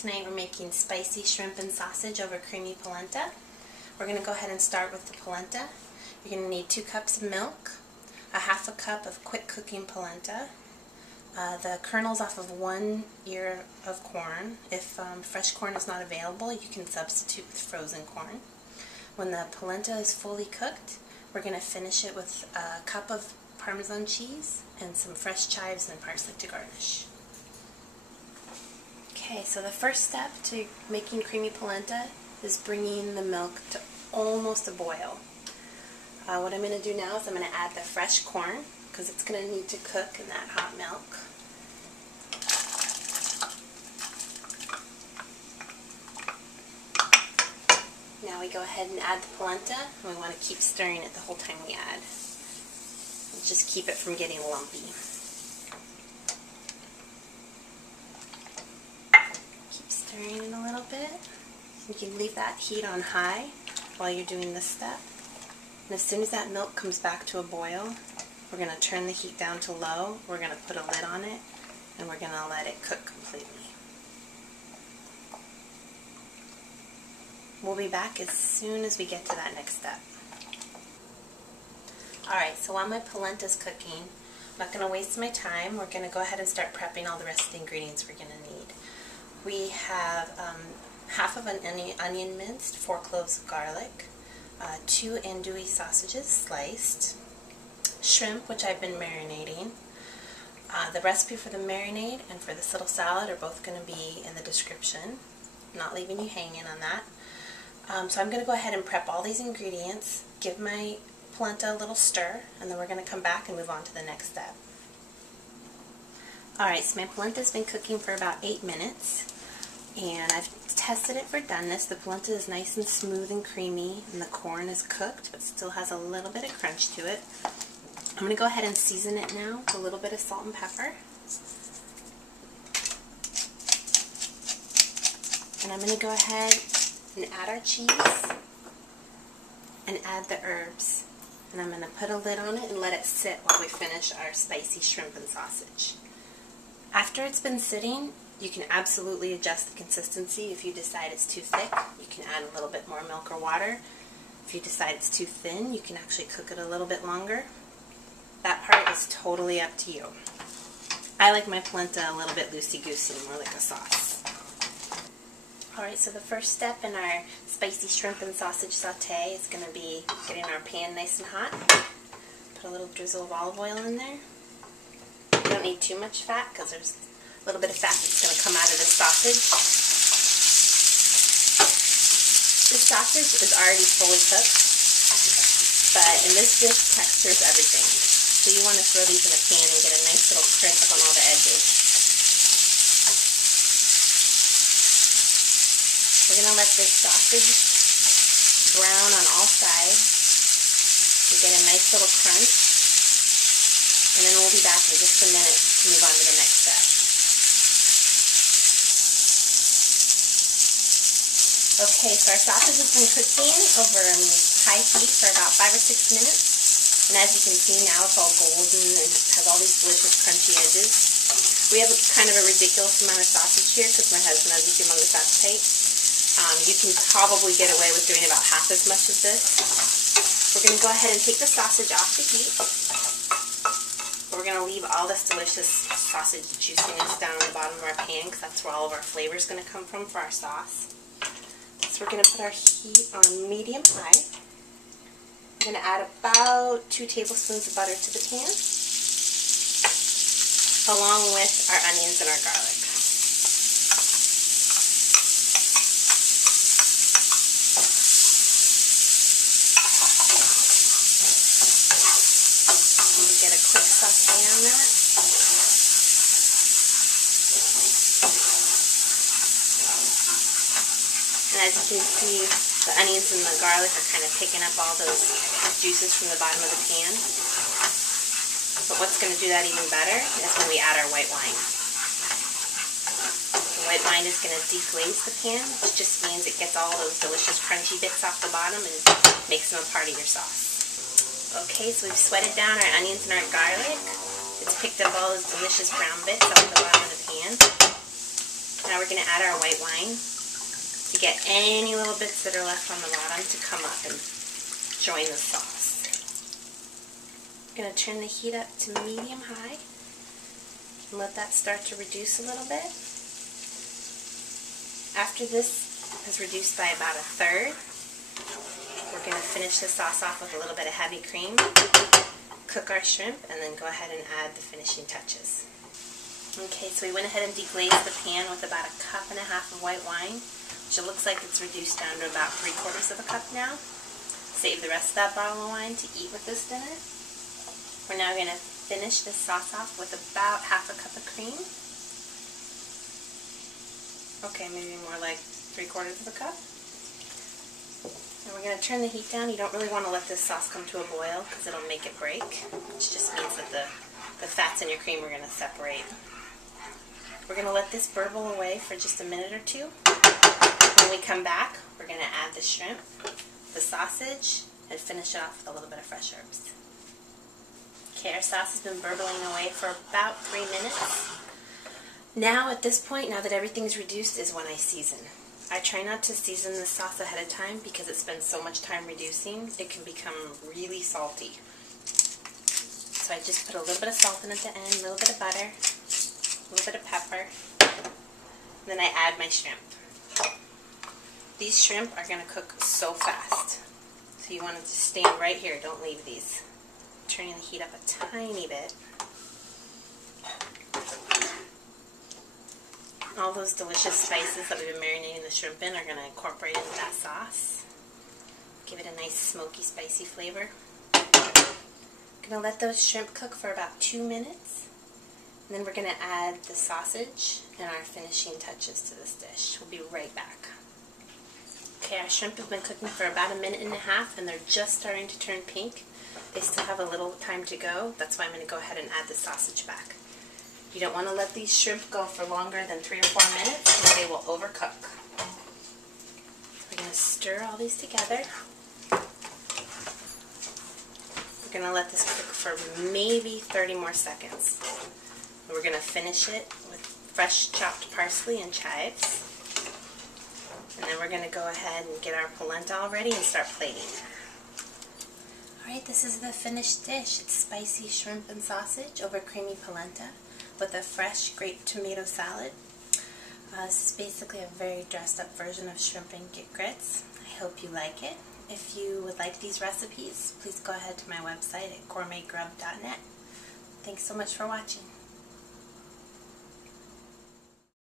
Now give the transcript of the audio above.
Tonight we're making spicy shrimp and sausage over creamy polenta. We're going to go ahead and start with the polenta. You're going to need 2 cups of milk, a half a cup of quick cooking polenta, the kernels off of 1 ear of corn. If fresh corn is not available, you can substitute with frozen corn. When the polenta is fully cooked, we're going to finish it with a cup of Parmesan cheese and some fresh chives and parsley to garnish. Okay, so the first step to making creamy polenta is bringing the milk to almost a boil. What I'm going to do now is I'm going to add the fresh corn because it's going to need to cook in that hot milk. Now we go ahead and add the polenta, and we want to keep stirring it the whole time we add. Just keep it from getting lumpy. Stirring it a little bit. You can leave that heat on high while you're doing this step. And as soon as that milk comes back to a boil, we're going to turn the heat down to low, we're going to put a lid on it, and we're going to let it cook completely. We'll be back as soon as we get to that next step. Alright, so while my polenta is cooking, I'm not going to waste my time. We're going to go ahead and start prepping all the rest of the ingredients we're going to need. We have half of an onion minced, 4 cloves of garlic, 2 andouille sausages sliced, shrimp, which I've been marinating. The recipe for the marinade and for this little salad are both going to be in the description. I'm not leaving you hanging on that. So I'm going to go ahead and prep all these ingredients, give my polenta a little stir, and then we're going to come back and move on to the next step. Alright, so my polenta has been cooking for about 8 minutes, and I've tested it for doneness. The polenta is nice and smooth and creamy, and the corn is cooked, but still has a little bit of crunch to it. I'm going to go ahead and season it now with a little bit of salt and pepper. And I'm going to go ahead and add our cheese, and add the herbs. And I'm going to put a lid on it and let it sit while we finish our spicy shrimp and sausage. After it's been sitting, you can absolutely adjust the consistency. If you decide it's too thick, you can add a little bit more milk or water. If you decide it's too thin, you can actually cook it a little bit longer. That part is totally up to you. I like my polenta a little bit loosey-goosey, more like a sauce. Alright, so the first step in our spicy shrimp and sausage saute is going to be getting our pan nice and hot. Put a little drizzle of olive oil in there. You don't need too much fat because there's a little bit of fat that's going to come out of this sausage. This sausage is already fully cooked, but in this dish, texture is everything. So you want to throw these in a pan and get a nice little crisp on all the edges. We're going to let this sausage brown on all sides to get a nice little crunch. And then we'll be back in just a minute to move on to the next step. Okay, so our sausage has been cooking over high heat for about 5 or 6 minutes. And as you can see now, it's all golden and has all these delicious crunchy edges. We have kind of a ridiculous amount of sausage here because my husband has a humongous appetite. You can probably get away with doing about half as much of this. We're going to go ahead and take the sausage off the heat. We're going to leave all this delicious sausage juiciness down on the bottom of our pan because that's where all of our flavor is going to come from for our sauce. So we're going to put our heat on medium-high. We're going to add about 2 tablespoons of butter to the pan, along with our onions and our garlic. Get a quick saute on that. And as you can see, the onions and the garlic are kind of picking up all those juices from the bottom of the pan. But what's going to do that even better is when we add our white wine. The white wine is going to deglaze the pan, which just means it gets all those delicious crunchy bits off the bottom and makes them a part of your sauce. Okay, so we've sweated down our onions and our garlic. It's picked up all those delicious brown bits off the bottom of the pan. Now we're going to add our white wine to get any little bits that are left on the bottom to come up and join the sauce. I'm going to turn the heat up to medium-high and let that start to reduce a little bit. After this has reduced by about a third, we're going to finish the sauce off with a little bit of heavy cream, cook our shrimp, and then go ahead and add the finishing touches. Okay, so we went ahead and deglazed the pan with about 1.5 cups of white wine, which it looks like it's reduced down to about 3/4 of a cup now. Save the rest of that bottle of wine to eat with this dinner. We're now going to finish this sauce off with about 1/2 cup of cream. Okay, maybe more like 3/4 of a cup. And we're going to turn the heat down. You don't really want to let this sauce come to a boil because it'll make it break, which just means that the fats in your cream are going to separate. We're going to let this burble away for just a minute or two. When we come back, we're going to add the shrimp, the sausage, and finish it off with a little bit of fresh herbs. Okay, our sauce has been burbling away for about 3 minutes. Now, at this point, now that everything's reduced, is when I season. I try not to season the sauce ahead of time because it spends so much time reducing, it can become really salty. So I just put a little bit of salt in at the end, a little bit of butter, a little bit of pepper, and then I add my shrimp. These shrimp are going to cook so fast, so you want to just stand right here, don't leave these. Turning the heat up a tiny bit. All those delicious spices that we've been marinating the shrimp in are going to incorporate into that sauce. Give it a nice smoky, spicy flavor. I'm going to let those shrimp cook for about 2 minutes. And then we're going to add the sausage and our finishing touches to this dish. We'll be right back. Okay, our shrimp have been cooking for about 1.5 minutes and they're just starting to turn pink. They still have a little time to go. That's why I'm going to go ahead and add the sausage back. You don't want to let these shrimp go for longer than 3 or 4 minutes because they will overcook. We're going to stir all these together. We're going to let this cook for maybe 30 more seconds. And we're going to finish it with fresh chopped parsley and chives. And then we're going to go ahead and get our polenta all ready and start plating. Alright, this is the finished dish. It's spicy shrimp and sausage over creamy polenta with a fresh grape tomato salad. This is basically a very dressed up version of shrimp and grits. I hope you like it. If you would like these recipes, please go ahead to my website at gourmetgrub.net. Thanks so much for watching.